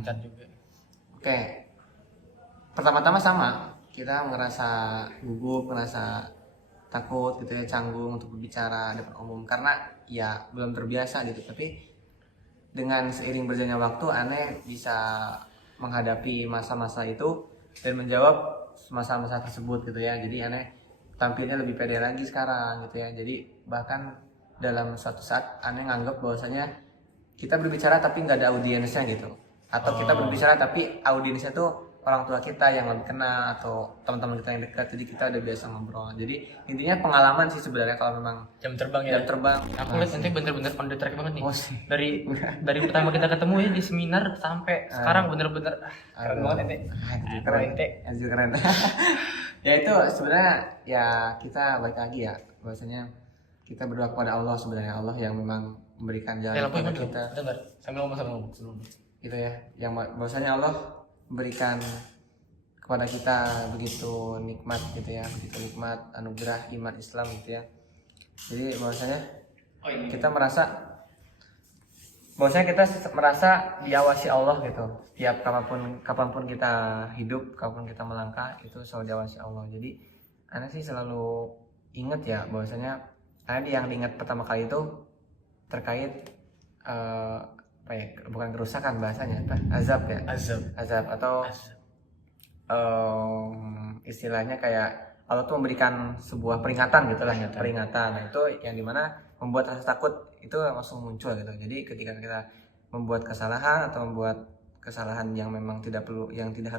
lancar juga. Oke, pertama-tama sama, kita ngerasa gugup, ngerasa takut gitu ya, canggung untuk berbicara di depan umum karena ya belum terbiasa gitu. Tapi dengan seiring berjalannya waktu, aneh bisa menghadapi masa-masa itu dan menjawab masa-masa tersebut gitu ya. Jadi aneh tampilnya lebih pede lagi sekarang gitu ya. Jadi bahkan dalam suatu saat aneh nganggap bahwasanya kita berbicara tapi nggak ada audiensnya gitu, atau kita berbicara tapi audiensnya tuh orang tua kita yang lebih kenal atau teman-teman kita yang dekat, jadi kita udah biasa ngobrol. Jadi intinya pengalaman sih sebenarnya kalau memang Jam terbang ya. jam terbang. Aku lihat nanti bener-bener on the track banget nih. Oh sih. Dari pertama kita ketemu ya di seminar sampai sekarang bener-bener keren banget ente. Keren, ente. anjir keren. Ya itu sebenarnya ya kita balik lagi ya, bahwasanya kita berdoa kepada Allah, sebenarnya Allah yang memang memberikan jalan Lampu kepada yang kita. Bentar, sambil ngomong sebelum. Gitu ya, yang bahwasanya Allah memberikan kepada kita begitu nikmat gitu ya, begitu nikmat anugerah iman Islam gitu ya. Jadi bahwasanya kita merasa diawasi Allah gitu. Tiap kapanpun kita hidup, kapanpun kita melangkah itu selalu diawasi Allah. Jadi ana sih selalu ingat ya bahwasanya yang diingat pertama kali itu terkait apa ya, bukan kerusakan bahasanya apa, azab ya, azab atau istilahnya kayak Allah tuh memberikan sebuah peringatan gitu lah, peringatan. Nah, itu yang dimana membuat rasa takut itu langsung muncul gitu. Jadi ketika kita membuat kesalahan atau membuat kesalahan yang memang tidak perlu, yang tidak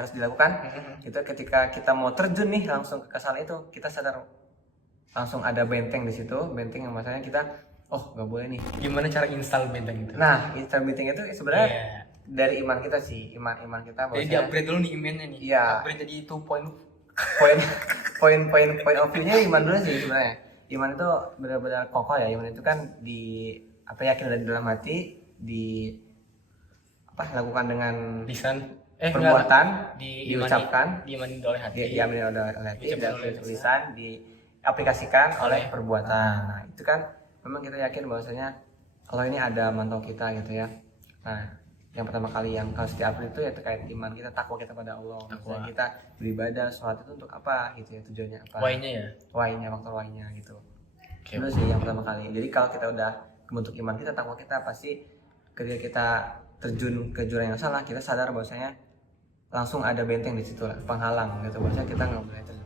harus dilakukan, itu ketika kita mau terjun nih langsung ke kesalahan itu, kita sadar langsung ada benteng di situ, benteng yang masanya kita nggak boleh nih. Gimana cara install benteng itu? Nah, install benteng itu sebenarnya dari iman kita sih, iman kita. Jadi di-upgrade dulu nih imannya nih. Iya. Upgrade jadi 2.0. Poin of view-nya iman dulu sih sebenarnya. Iman itu benar-benar kokoh ya. Iman itu kan yakin dari dalam hati, lakukan dengan lisan, perbuatan, diucapkan, diimani oleh hati, diamini oleh hati, dan tulisan diaplikasikan oleh perbuatan. Nah, itu kan memang kita yakin bahwasanya Allah ini ada mantau kita gitu ya. Nah, yang pertama kali yang harus diupgrade itu ya terkait iman kita, takwa kita pada Allah. Maksudnya kita beribadah, sholat itu untuk apa gitu ya, tujuannya apa? Faktor why-nya gitu. Itu sih yang pertama kali. Jadi kalau kita udah membentuk iman kita, takwa kita, pasti ketika kita terjun ke jurang yang salah, kita sadar bahwasanya langsung ada benteng di situ lah, penghalang gitu, bahwasanya kita nggak boleh terjun.